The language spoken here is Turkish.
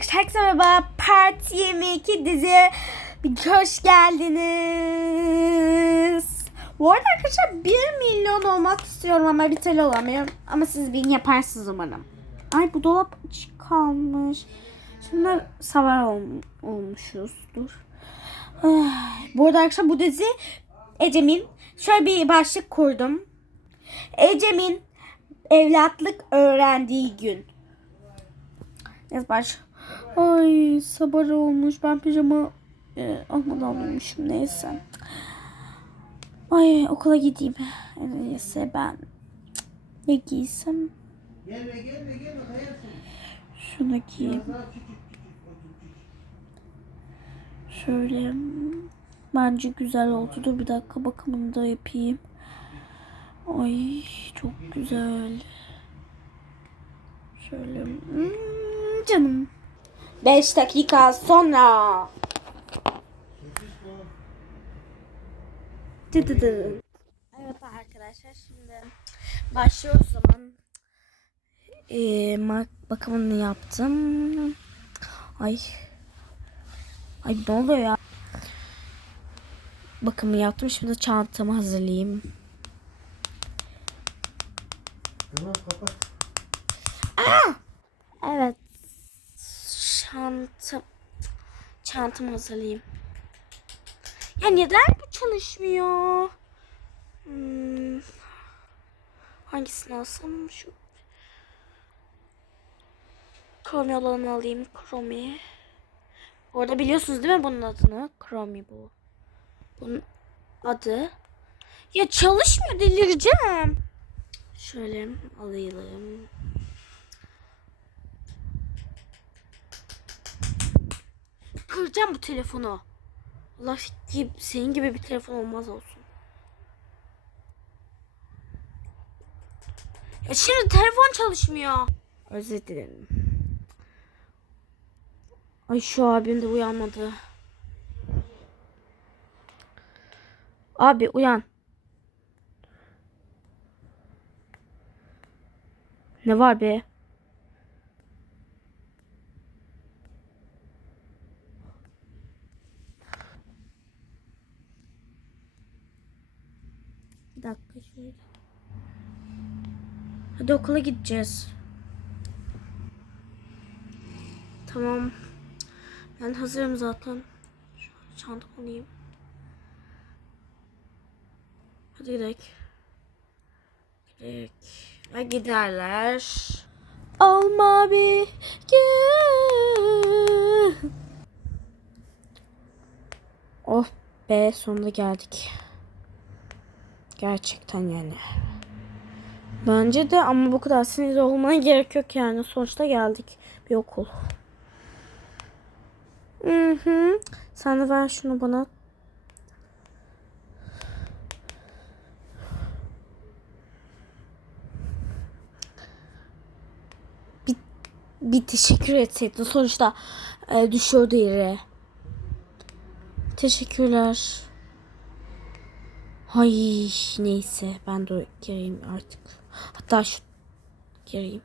arkadaşlar herkese merhaba. Part 22 diziye bir hoş geldiniz. Bu arada arkadaşlar 1 milyon olmak istiyorum ama bir türlü olamıyorum. Ama siz bin yaparsınız umarım. Ay bu dolap açık kalmış. Şimdi savar ol, olmuşuz. Dur. Ay, bu arada arkadaşlar bu dizi Ecem'in şöyle bir başlık kurdum. Ecem'in evlatlık öğrendiği gün. Neyse baş. Ay sabah olmuş. Ben pijama e, almadan almışım. Neyse. Ay okula gideyim. Neyse ben ne giysem. Şunu giyeyim. Şöyle. Bence güzel oldu. Dur bir dakika bakımını da yapayım. Ay çok güzel. Şöyle. Hmm, canım. 5 dakika sonra. Dı dı dı. Evet arkadaşlar şimdi başlıyoruz zaman. Ee, mak- bakımını yaptım. Ay. Ay ne oluyor ya? Bakımı yaptım. Şimdi çantamı hazırlayayım. Tamam kapat. Evet. Çantam. Çantamı hazırlayayım. Ya neden bu çalışmıyor? Hmm. Hangisini alsam? Şu. Chromie olanı alayım. Chromie. Bu arada biliyorsunuz değil mi bunun adını? Chromie bu. Bunun adı. Ya çalışmıyor delireceğim. Şöyle alayım. Kıracağım bu telefonu. Allah gibi, senin gibi bir telefon olmaz olsun. Ya şimdi telefon çalışmıyor. Özür dilerim. Ay şu abim de uyanmadı. Abi uyan. Ne var be? Bir dakika şöyle. Hadi okula gideceğiz. Tamam. Ben hazırım zaten. Şu çantamı alayım. Hadi gidelim. Gidelim. Ve giderler. Alma bir gün. Oh be sonunda geldik. Gerçekten yani. Bence de ama bu kadar sinirli olmaya gerek yok yani. Sonuçta geldik bir okul. Hı hı. Sen de ver şunu bana. Bir, bir teşekkür etseydin. Sonuçta e, düşüyordu yere. Teşekkürler. Hay neyse ben de gireyim artık. Hatta şu gireyim.